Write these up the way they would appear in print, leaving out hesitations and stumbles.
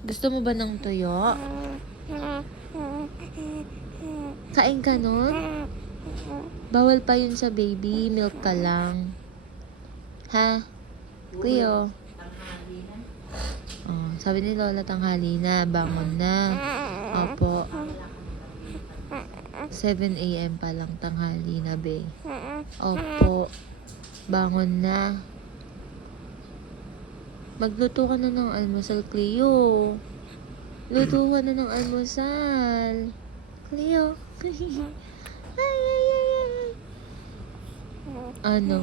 Gusto mo ba ng tuyo? Kain ka nun? Bawal pa yun sa baby. Milk ka lang. Ha? Cleo? Oh, sabi ni Lola tanghali na. Bangon na. Opo. 7 a.m. pa lang tanghali na, be. Opo. Bangon na. Magluto ka na ng almusal, Cleo. Luto ka na ng almusal. Cleo. Ay, ay, ay, ay. Ano?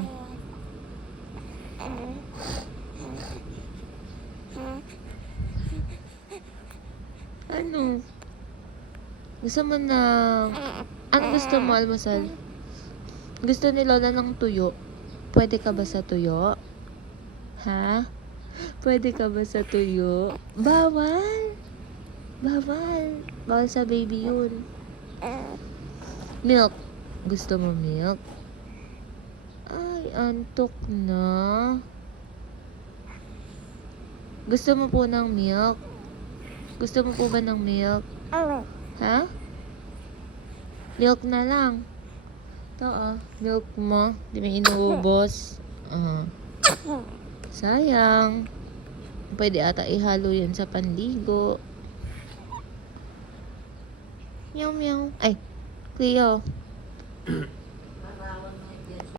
Ano? Gusto mo na... Ano gusto mo, almusal? Gusto ni Lola ng tuyo. Pwede ka ba sa tuyo? Ha? Pwede ka ba sa tuyo? Bawal! Bawal! Bawal sa baby yun. Milk. Gusto mo milk? Ay, antok na. Gusto mo po ng milk? Gusto mo po ba ng milk? Ha? Milk na lang. Ito milk mo. Di may inuubos. Sayang. Pwede ata ihalo yan sa panligo. Meow meow. Ay, Cleo.